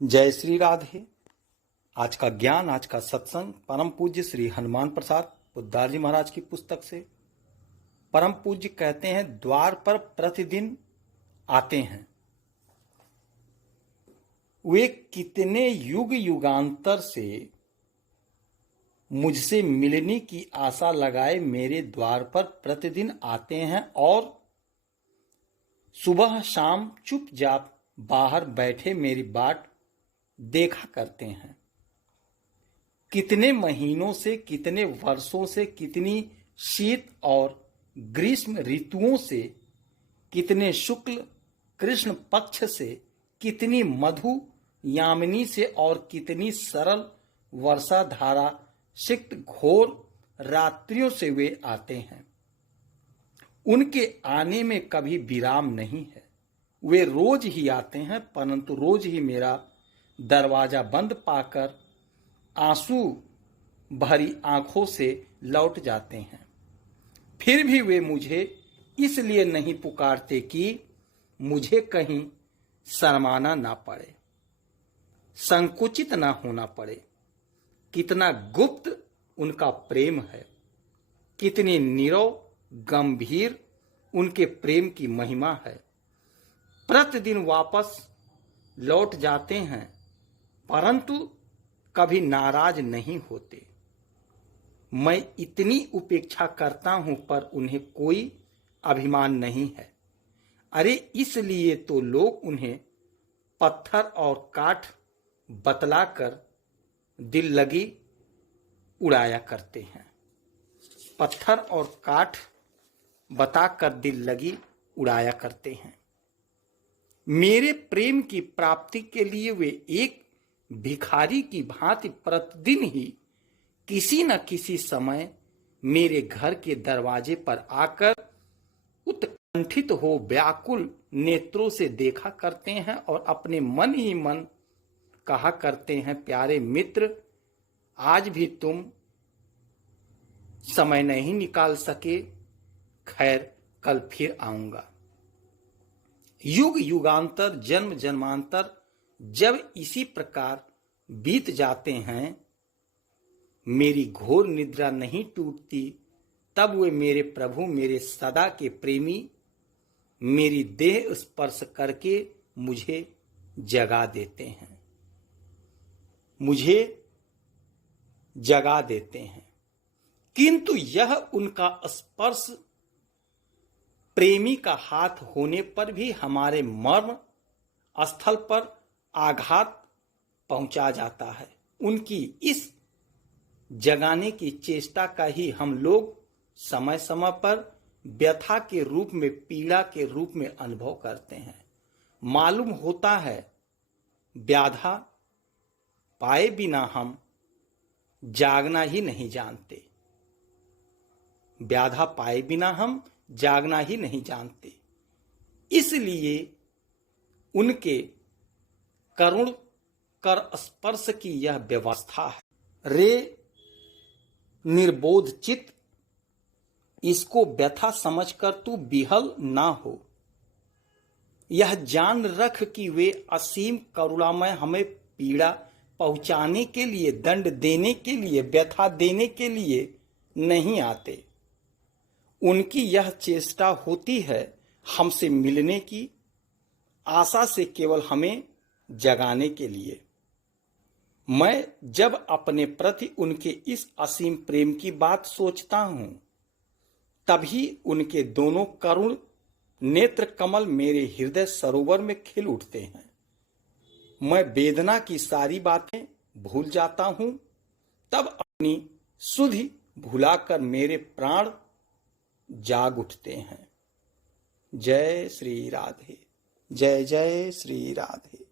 जय श्री राधे। आज का ज्ञान, आज का सत्संग परम पूज्य श्री हनुमान प्रसाद पोद्दार जी महाराज की पुस्तक से। परम पूज्य कहते हैं, द्वार पर प्रतिदिन आते हैं। वे कितने युग युगांतर से मुझसे मिलने की आशा लगाए मेरे द्वार पर प्रतिदिन आते हैं और सुबह शाम चुपचाप बाहर बैठे मेरी बाट देखा करते हैं। कितने महीनों से, कितने वर्षों से, कितनी शीत और ग्रीष्म ऋतुओं से, कितने शुक्ल कृष्ण पक्ष से, कितनी मधु यामिनी से और कितनी सरल वर्षा धारा सिक्त घोर रात्रियों से वे आते हैं। उनके आने में कभी विराम नहीं है। वे रोज ही आते हैं, परंतु रोज ही मेरा दरवाजा बंद पाकर आंसू भरी आंखों से लौट जाते हैं। फिर भी वे मुझे इसलिए नहीं पुकारते कि मुझे कहीं शर्माना ना पड़े, संकुचित ना होना पड़े। कितना गुप्त उनका प्रेम है, कितनी नीरव गंभीर उनके प्रेम की महिमा है। प्रतिदिन वापस लौट जाते हैं, परंतु कभी नाराज नहीं होते। मैं इतनी उपेक्षा करता हूं, पर उन्हें कोई अभिमान नहीं है। अरे इसलिए तो लोग उन्हें पत्थर और काठ बतलाकर दिल लगी उड़ाया करते हैं। पत्थर और काठ बताकर दिल लगी उड़ाया करते हैं। मेरे प्रेम की प्राप्ति के लिए वे एक भिखारी की भांति प्रतिदिन ही किसी न किसी समय मेरे घर के दरवाजे पर आकर उत्कंठित हो व्याकुल नेत्रों से देखा करते हैं और अपने मन ही मन कहा करते हैं, प्यारे मित्र, आज भी तुम समय नहीं निकाल सके, खैर कल फिर आऊंगा। युग युगांतर, जन्म जन्मांतर जब इसी प्रकार बीत जाते हैं, मेरी घोर निद्रा नहीं टूटती, तब वे मेरे प्रभु, मेरे सदा के प्रेमी, मेरी देह स्पर्श करके मुझे जगा देते हैं, मुझे जगा देते हैं। किंतु यह उनका स्पर्श प्रेमी का हाथ होने पर भी हमारे मर्म स्थल पर आघात पहुंचा जाता है। उनकी इस जगाने की चेष्टा का ही हम लोग समय समय पर व्यथा के रूप में, पीड़ा के रूप में अनुभव करते हैं। मालूम होता है व्याधा पाए बिना हम जागना ही नहीं जानते। व्याधा पाए बिना हम जागना ही नहीं जानते। इसलिए उनके करुण कर स्पर्श की यह व्यवस्था है। रे निर्बोध चित्त, इसको व्यथा समझकर तू बिहल ना हो। यह जान रख कि वे असीम करुणामय हमें पीड़ा पहुंचाने के लिए, दंड देने के लिए, व्यथा देने के लिए नहीं आते। उनकी यह चेष्टा होती है हमसे मिलने की आशा से, केवल हमें जगाने के लिए। मैं जब अपने प्रति उनके इस असीम प्रेम की बात सोचता हूं, तभी उनके दोनों करुण नेत्र कमल मेरे हृदय सरोवर में खिल उठते हैं। मैं वेदना की सारी बातें भूल जाता हूं, तब अपनी सुधि भुलाकर मेरे प्राण जाग उठते हैं। जय श्री राधे। जय जय श्री राधे।